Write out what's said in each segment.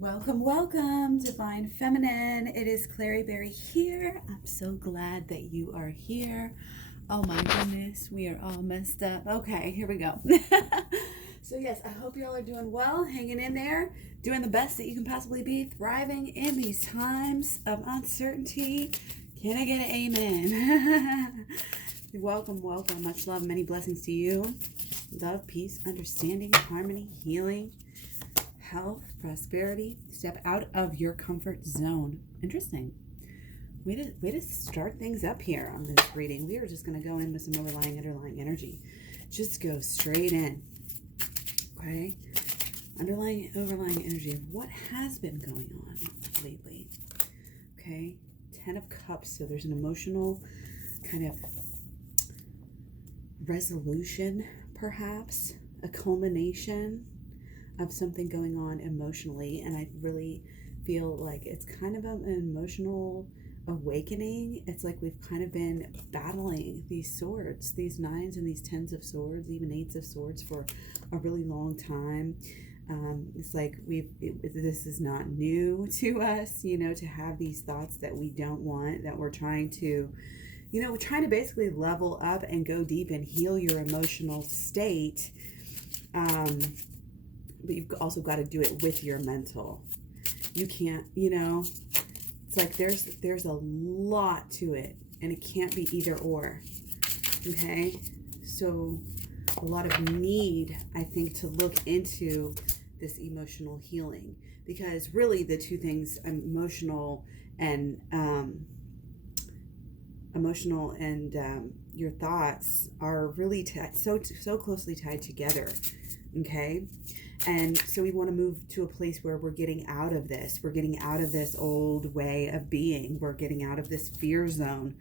Welcome, welcome, Divine Feminine. It is Clary Berry here. I'm so glad that you are here. Oh my goodness, we are all messed up. Okay, here we go. So yes, I hope you all are doing well, hanging in there, doing the best that you can possibly be, thriving in these times of uncertainty. Can I get an amen? Welcome, welcome. Much love, many blessings to you. Love, peace, understanding, harmony, healing, health, prosperity. Step out of your comfort zone. Interesting. Way to start things up here on this reading. We are just going to go in with some underlying energy. Just go straight in. Okay? Overlying energy of what has been going on lately. Okay? 10 of Cups. So there's an emotional kind of resolution, perhaps. A culmination of something going on emotionally, and I really feel like it's kind of an emotional awakening. It's like we've kind of been battling these swords, these 9s and these 10s of swords, even 8s of swords for a really long time. It's like this is not new to us, to have these thoughts that we don't want, that we're trying to, we're trying to basically level up and go deep and heal your emotional state. But you've also got to do it with your mental. You can't, it's like there's a lot to it, and it can't be either or. Okay? So a lot of need, I think, to look into this emotional healing, because really the two things, emotional and your thoughts, are really so closely tied together. Okay? And so we want to move to a place where we're getting out of this. We're getting out of this old way of being. We're getting out of this fear zone.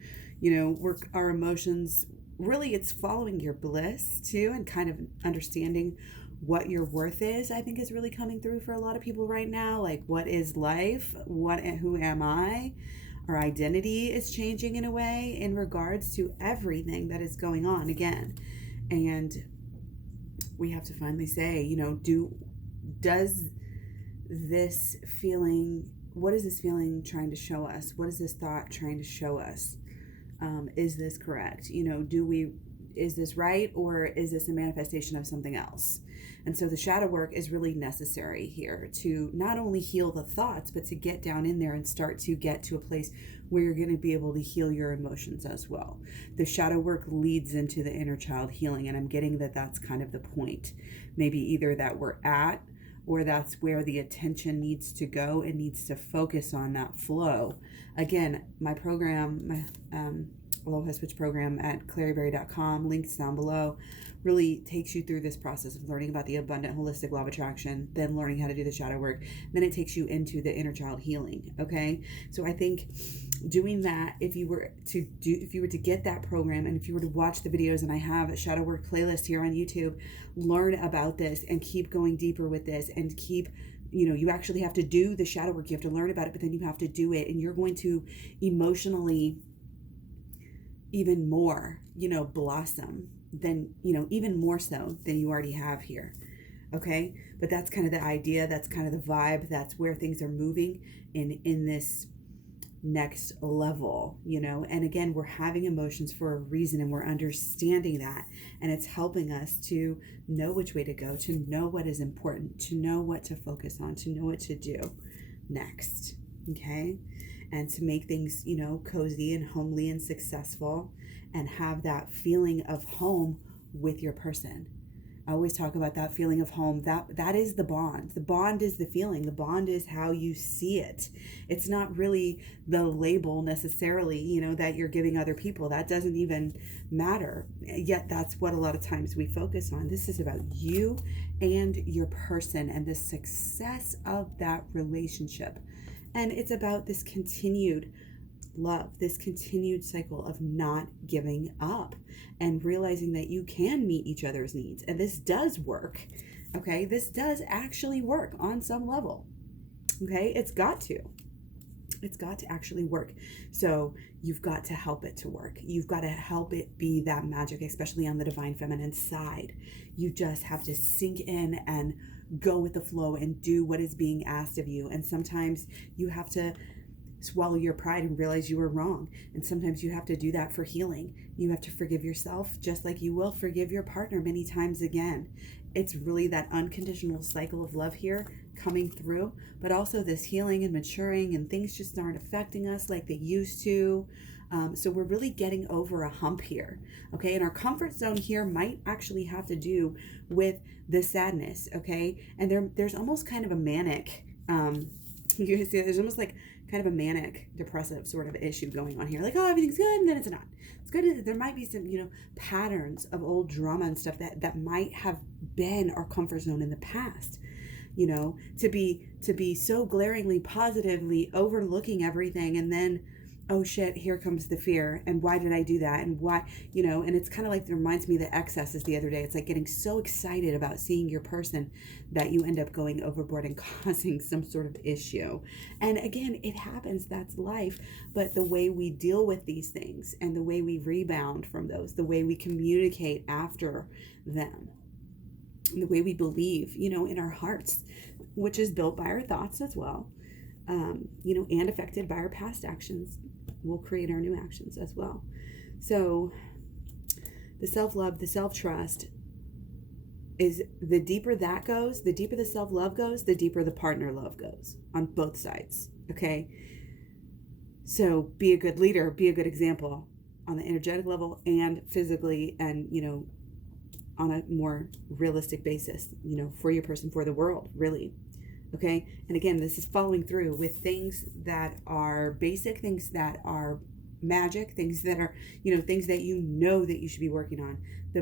Our emotions, really, it's following your bliss too, and kind of understanding what your worth is, I think, is really coming through for a lot of people right now. Like, what is life? Who am I? Our identity is changing in a way in regards to everything that is going on again. And we have to finally say, does this feeling, what is this feeling trying to show us? What is this thought trying to show us? Is this correct? Is this right? Or is this a manifestation of something else? And so the shadow work is really necessary here to not only heal the thoughts, but to get down in there and start to get to a place where you're going to be able to heal your emotions as well. The shadow work leads into the inner child healing, and I'm getting that that's kind of the point. Maybe either that we're at, or that's where the attention needs to go and needs to focus on that flow. Again, my program, my AHLoA SWICH program at claryberry.com, links down below, really takes you through this process of learning about the abundant holistic law of attraction, then learning how to do the shadow work. Then it takes you into the inner child healing. Okay, so I think doing that, if you were to get that program, and if you were to watch the videos, and I have a shadow work playlist here on YouTube, learn about this and keep going deeper with this, and keep, you actually have to do the shadow work. You have to learn about it, but then you have to do it, and you're going to emotionally even more, blossom than, even more so than you already have here. Okay? But that's kind of the idea. That's kind of the vibe. That's where things are moving in this next level, and again, we're having emotions for a reason, and we're understanding that, and it's helping us to know which way to go, to know what is important, to know what to focus on, to know what to do next. Okay? And to make things, cozy and homely and successful, and have that feeling of home with your person. I always talk about that feeling of home. That is the bond. The bond is the feeling. The bond is how you see it. It's not really the label necessarily, that you're giving other people. That doesn't even matter. Yet that's what a lot of times we focus on. This is about you and your person and the success of that relationship. And it's about this continued love, this continued cycle of not giving up, and realizing that you can meet each other's needs. And this does work. Okay? This does actually work on some level. Okay? It's got to actually work. So you've got to help it to work. You've got to help it be that magic, especially on the divine feminine side. You just have to sink in and go with the flow and do what is being asked of you. And sometimes you have to swallow your pride and realize you were wrong. And sometimes you have to do that for healing. You have to forgive yourself just like you will forgive your partner many times again. It's really that unconditional cycle of love here coming through, but also this healing and maturing, and things just aren't affecting us like they used to. So we're really getting over a hump here, okay? And our comfort zone here might actually have to do with the sadness, okay? And there's almost kind of a manic, you guys see, there's almost like kind of a manic depressive sort of issue going on here. Like, oh, everything's good, and then it's not. It's good. There might be some, patterns of old drama and stuff that might have been our comfort zone in the past. To be so glaringly positively overlooking everything, and then, oh shit, here comes the fear, and why did I do that, and why, and it's kind of like, it reminds me of the excesses the other day. It's like getting so excited about seeing your person that you end up going overboard and causing some sort of issue. And again, it happens, that's life, but the way we deal with these things and the way we rebound from those, the way we communicate after them, the way we believe, in our hearts, which is built by our thoughts as well, and affected by our past actions, will create our new actions as well. So the self-love, the self-trust is, the deeper that goes, the deeper the self-love goes, the deeper the partner love goes on both sides, okay? So be a good leader, be a good example on the energetic level and physically, and, on a more realistic basis, for your person, for the world, really. Okay. And again, this is following through with things that are basic, things that are magic, things that are, things that that you should be working on. The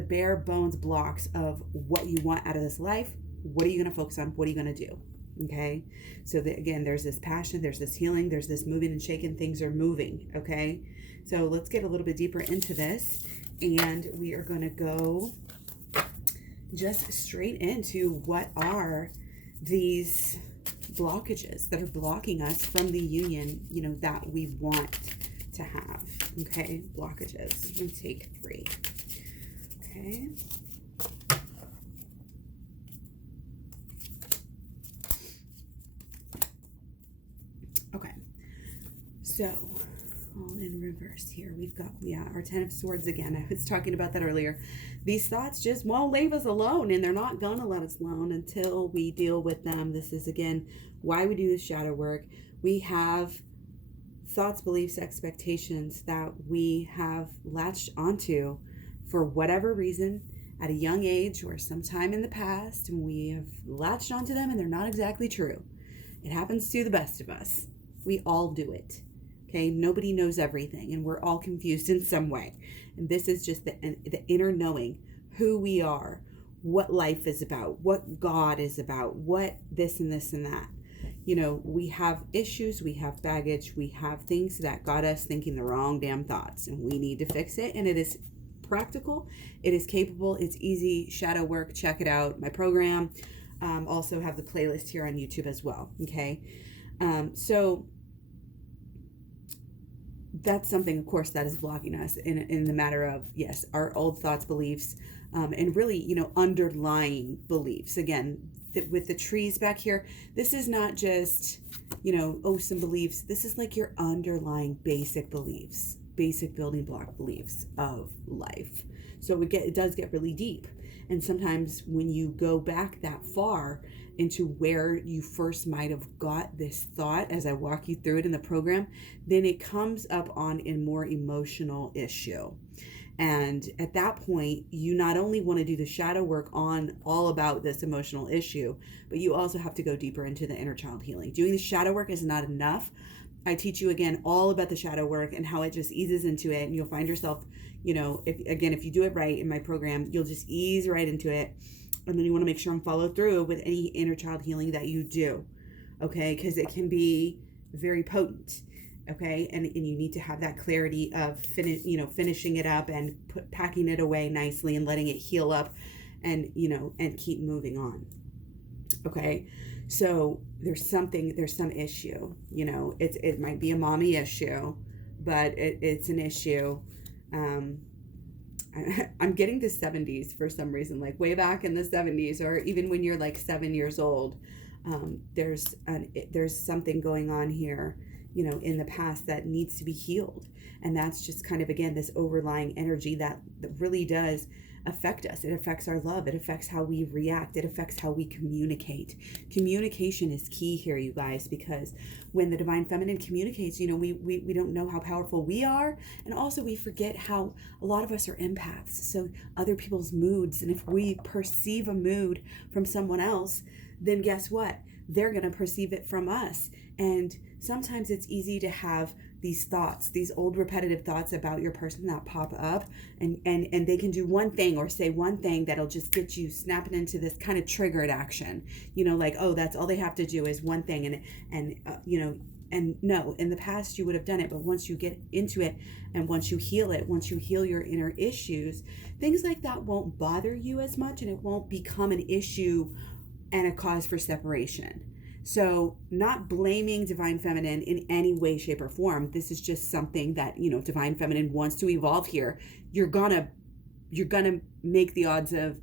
bare bones blocks of what you want out of this life. What are you going to focus on? What are you going to do? Okay. So again, there's this passion, there's this healing, there's this moving and shaking. Things are moving. Okay. So let's get a little bit deeper into this, and we are going to go just straight into what are these blockages that are blocking us from the union, that we want to have. Okay, blockages. I'm going to take 3. Okay. Okay. So, all in reverse here. We've got, our 10 of Swords again. I was talking about that earlier. These thoughts just won't leave us alone, and they're not going to let us alone until we deal with them. This is, again, why we do this shadow work. We have thoughts, beliefs, expectations that we have latched onto for whatever reason at a young age or sometime in the past, and we have latched onto them, and they're not exactly true. It happens to the best of us. We all do it. Okay, nobody knows everything, and we're all confused in some way. And this is just the inner knowing who we are, what life is about, what God is about, what this and this and that. We have issues, we have baggage, we have things that got us thinking the wrong damn thoughts, and we need to fix it. And it is practical, it is capable, it's easy. Shadow work, check it out. My program, also have the playlist here on YouTube as well. Okay, so that's something, of course, that is blocking us in the matter of, yes, our old thoughts, beliefs, and really, underlying beliefs. Again, with the trees back here, this is not just, some beliefs. This is like your underlying basic beliefs, basic building block beliefs of life. So it does get really deep. And sometimes when you go back that far into where you first might have got this thought, as I walk you through it in the program, then it comes up on a more emotional issue. And at that point, you not only want to do the shadow work on all about this emotional issue, but you also have to go deeper into the inner child healing. Doing the shadow work is not enough. I teach you, again, all about the shadow work and how it just eases into it. And you'll find yourself, if you do it right in my program, you'll just ease right into it. And then you want to make sure and follow through with any inner child healing that you do. Okay. Because it can be very potent. Okay. And you need to have that clarity of finishing it up and packing it away nicely and letting it heal up and keep moving on. Okay. So there's some issue, it might be a mommy issue, but it's an issue. I'm getting the 70s for some reason, like way back in the 70s, or even when you're like 7 years old. There's something going on here, in the past that needs to be healed. And that's just kind of, again, this overlying energy that really does affect us. It affects our love. It affects how we react. It affects how we communicate. Communication is key here, you guys, because when the divine feminine communicates, we don't know how powerful we are. And also we forget how a lot of us are empaths. So other people's moods, and if we perceive a mood from someone else, then guess what? They're going to perceive it from us. And sometimes it's easy to have these thoughts, these old repetitive thoughts about your person that pop up, and they can do one thing or say one thing that'll just get you snapping into this kind of triggered action, like, oh, that's all they have to do is one thing. And no, in the past you would have done it, but once you get into it and once you heal it, once you heal your inner issues, things like that won't bother you as much, and it won't become an issue and a cause for separation. So not blaming divine feminine in any way, shape, or form. This is just something that, divine feminine wants to evolve here. You're gonna make the odds of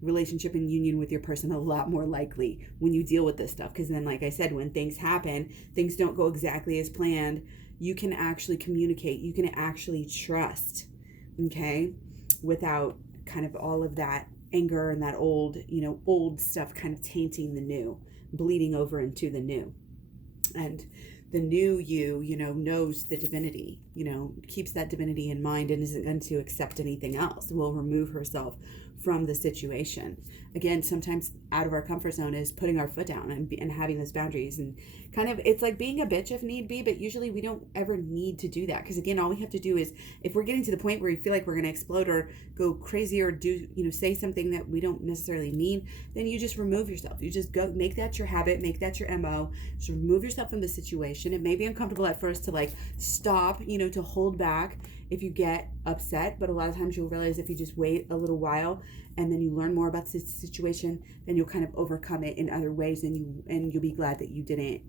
relationship and union with your person a lot more likely when you deal with this stuff. Because then, like I said, when things happen, things don't go exactly as planned, you can actually communicate. You can actually trust, okay, without kind of all of that anger and that old stuff kind of tainting the new, bleeding over into the new. And the new you, knows the divinity, keeps that divinity in mind and isn't going to accept anything else, will remove herself from the situation. Again, sometimes out of our comfort zone is putting our foot down and having those boundaries, and kind of, it's like being a bitch if need be, but usually we don't ever need to do that. Because again, all we have to do is, if we're getting to the point where we feel like we're going to explode or go crazy or do, say something that we don't necessarily mean, then you just remove yourself. You just go, make that your habit, make that your MO. Just remove yourself from the situation. It may be uncomfortable at first to like stop, to hold back if you get upset, but a lot of times you'll realize if you just wait a little while and then you learn more about the situation, then you'll kind of overcome it in other ways, and you'll be glad that you didn't,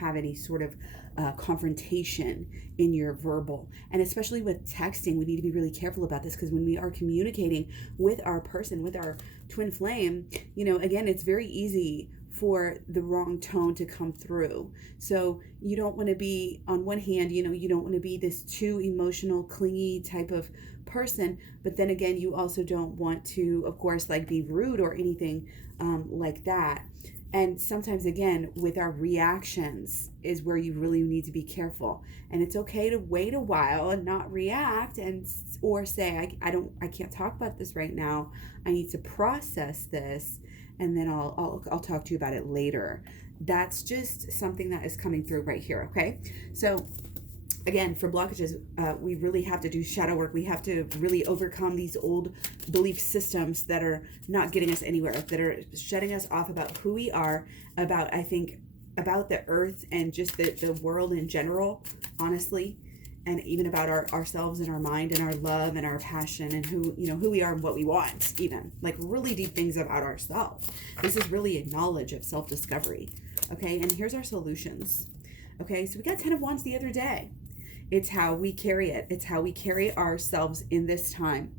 have any sort of confrontation in your verbal. And especially with texting, we need to be really careful about this, because when we are communicating with our person, with our twin flame, again, it's very easy for the wrong tone to come through. So you don't want to be, on one hand, you don't want to be this too emotional, clingy type of person, but then again, you also don't want to, of course, like be rude or anything like that. And sometimes, again, with our reactions is where you really need to be careful. And it's okay to wait a while and not react, or say, I can't talk about this right now. I need to process this, and then I'll talk to you about it later. That's just something that is coming through right here. Okay, so again, for blockages, we really have to do shadow work. We have to really overcome these old belief systems that are not getting us anywhere, that are shutting us off about who we are, about the earth and just the world in general, honestly, and even about ourselves and our mind and our love and our passion and who we are and what we want, even like really deep things about ourselves. This is really a knowledge of self-discovery. Okay, and here's our solutions. Okay, so we got 10 of Wands the other day. It's how we carry it. It's how we carry ourselves in this time.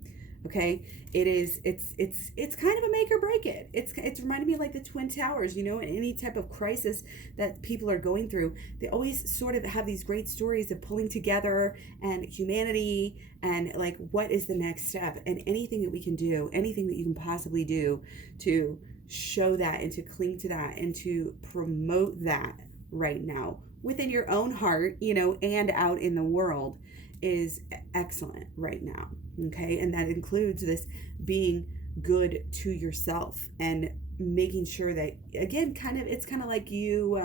Okay, it's kind of a make or break it. It's reminding me of like the Twin Towers, in any type of crisis that people are going through. They always sort of have these great stories of pulling together and humanity and like what is the next step, and anything that we can do, anything that you can possibly do to show that and to cling to that and to promote that right now within your own heart, and out in the world is excellent right now. Okay. And that includes this being good to yourself and making sure that, again, it's kind of like you,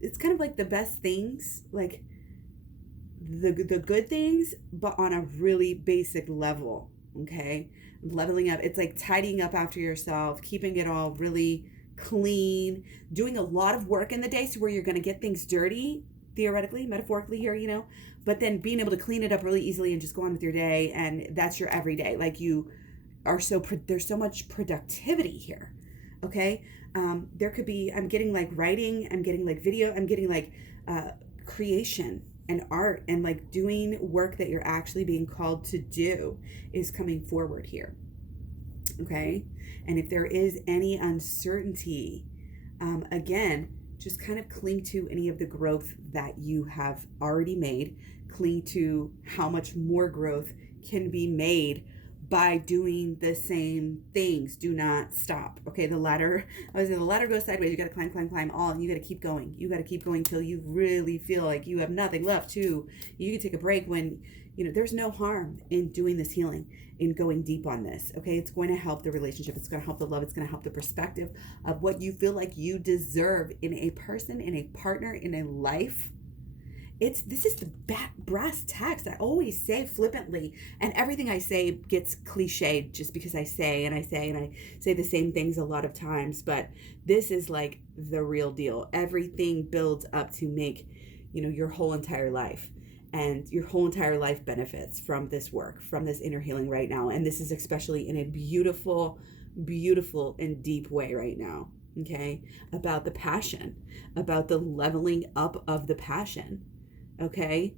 it's kind of like the best things, like the good things, but on a really basic level. Okay. Leveling up. It's like tidying up after yourself, keeping it all really clean, doing a lot of work in the day, so where you're going to get things dirty, theoretically, metaphorically here, but then being able to clean it up really easily and just go on with your day, and that's your everyday. Like you are there's so much productivity here. Okay, there could be, I'm getting like writing, I'm getting like video, I'm getting like creation and art and like doing work that you're actually being called to do is coming forward here. Okay. And if there is any uncertainty, again, just kind of cling to any of the growth that you have already made. Cling to how much more growth can be made by doing the same things. Do not stop. Okay, the ladder goes sideways. You got to climb all, and you got to keep going. You got to keep going till you really feel like you have nothing left to. You can take a break when, there's no harm in doing this healing, in going deep on this. Okay, it's going to help the relationship. It's going to help the love. It's going to help the perspective of what you feel like you deserve in a person, in a partner, in a life. This is the brass tacks. I always say flippantly, and everything I say gets cliched just because I say the same things a lot of times, but this is like the real deal. Everything builds up to make, your whole entire life, and your whole entire life benefits from this work, from this inner healing right now. And this is especially in a beautiful, beautiful and deep way right now. Okay. About the passion, about the leveling up of the passion. Okay.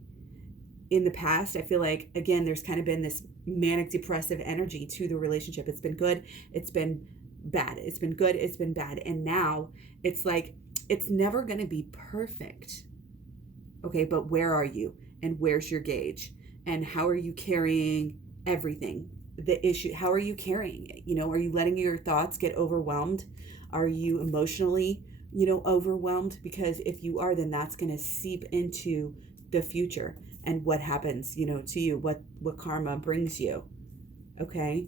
In the past, I feel like, again, there's kind of been this manic depressive energy to the relationship. It's been good. It's been bad. It's been good. It's been bad. And now it's like, it's never going to be perfect. Okay. But where are you? And where's your gauge? And how are you carrying everything? The issue, how are you carrying it? Are you letting your thoughts get overwhelmed? Are you emotionally, overwhelmed? Because if you are, then that's going to seep into the future and what happens, to you, what karma brings you. Okay.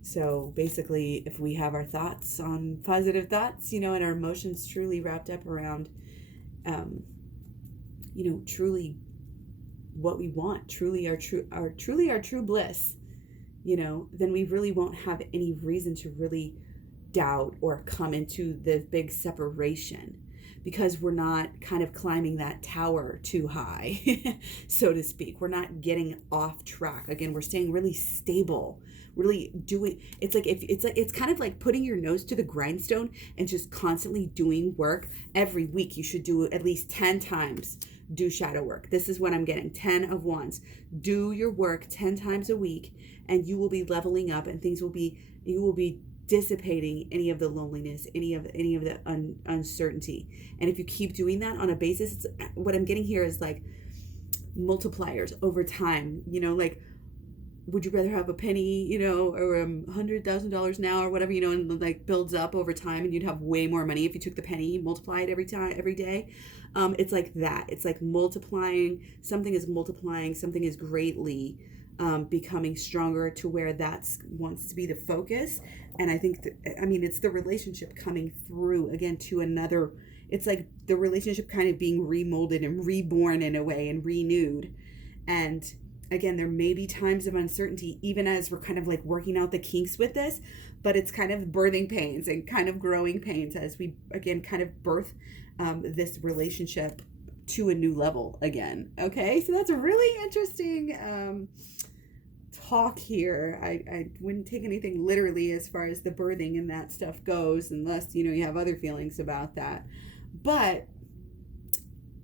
So basically, if we have our thoughts on positive thoughts, and our emotions truly wrapped up around, truly what we want, truly our true bliss, then we really won't have any reason to really doubt or come into the big separation, because we're not kind of climbing that tower too high, so to speak. We're not getting off track. Again, we're staying really stable, really doing, it's kind of like putting your nose to the grindstone and just constantly doing work. Every week you should do at least 10 times. Do shadow work. This is what I'm getting. 10 of wands. Do your work 10 times a week, and you will be leveling up, and you will be dissipating any of the loneliness, any of the uncertainty. And if you keep doing that on a basis, what I'm getting here is like multipliers over time. Like, would you rather have a penny, or $100,000 now, or whatever, and like builds up over time, and you'd have way more money if you took the penny, multiplied every day. It's like that. It's like multiplying. Something is multiplying. Something is greatly becoming stronger to where that's wants to be the focus. And I think, it's the relationship coming through again to another. It's like the relationship kind of being remolded and reborn in a way and renewed. And again, there may be times of uncertainty, even as we're kind of like working out the kinks with this, but it's kind of birthing pains and kind of growing pains as we, again, kind of birth this relationship to a new level again. Okay, so that's a really interesting talk here. I wouldn't take anything literally as far as the birthing and that stuff goes, unless, you have other feelings about that. But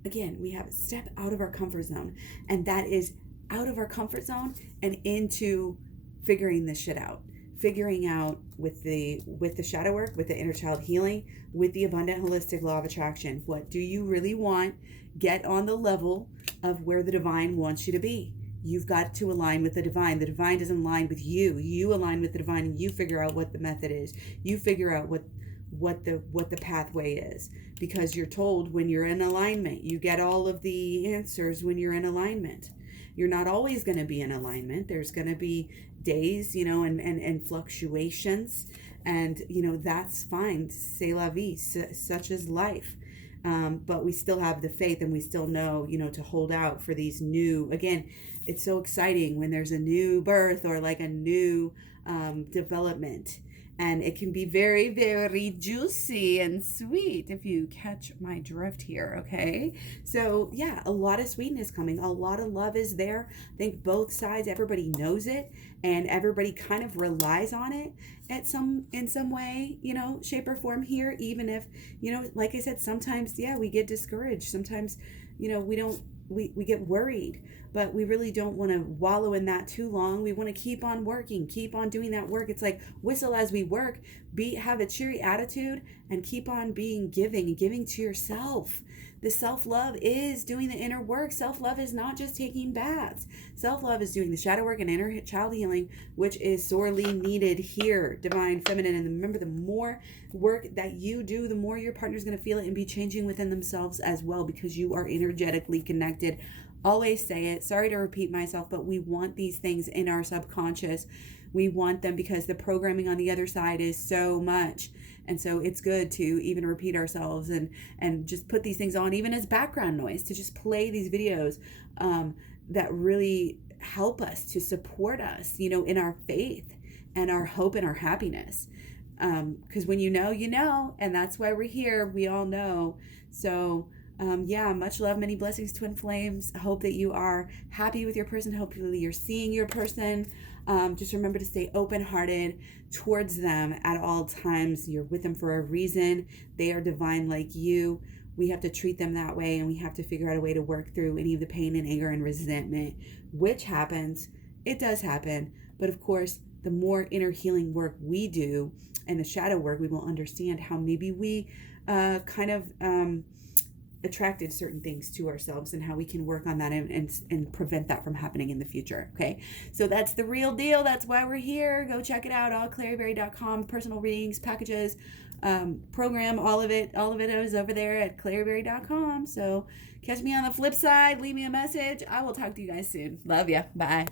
again, we have a step out of our comfort zone, and that is out of our comfort zone and into figuring this shit out. Figuring out with the shadow work, with the inner child healing, with the abundant holistic law of attraction. What do you really want? Get on the level of where the divine wants you to be. You've got to align with the divine. The divine doesn't align with you. You align with the divine, and you figure out what the method is. You figure out what the pathway is, because you're told when you're in alignment. You get all of the answers when you're in alignment. You're not always going to be in alignment. There's going to be days, and fluctuations, and, that's fine. C'est la vie, such is life. But we still have the faith, and we still know, to hold out for these new, again, it's so exciting when there's a new birth or like a new development. And it can be very, very juicy and sweet, if you catch my drift here, okay? So, yeah, a lot of sweetness coming. A lot of love is there. I think both sides, everybody knows it, and everybody kind of relies on it in some way, shape or form here, even if, like I said, sometimes, yeah, we get discouraged. Sometimes, we we get worried, but we really don't want to wallow in that too long. We want to keep on working, keep on doing that work. It's like whistle as we work, have a cheery attitude, and keep on being giving and giving to yourself. The self-love is doing the inner work. Self-love is not just taking baths. Self-love is doing the shadow work and inner child healing, which is sorely needed here, divine feminine. And remember, the more work that you do, the more your partner's going to feel it and be changing within themselves as well, because you are energetically connected. Always say it. Sorry to repeat myself, but we want these things in our subconscious. We want them because the programming on the other side is so much. And so it's good to even repeat ourselves and just put these things on, even as background noise, to just play these videos that really help us, to support us, in our faith and our hope and our happiness. Because when you know, and that's why we're here. We all know. So much love, many blessings, twin flames. I hope that you are happy with your person. Hopefully you're seeing your person. Just remember to stay open-hearted towards them at all times. You're with them for a reason. They are divine like you. We have to treat them that way, and we have to figure out a way to work through any of the pain and anger and resentment, which happens. It does happen. But of course, the more inner healing work we do and the shadow work, we will understand how maybe we attracted certain things to ourselves, and how we can work on that and prevent that from happening in the future. Okay, so that's the real deal. That's why we're here. Go check it out. allclaireberry.com. Personal readings, packages, program, all of it is over there at claireberry.com. So catch me on the flip side. Leave me a message. I will talk to you guys soon. Love ya. Bye.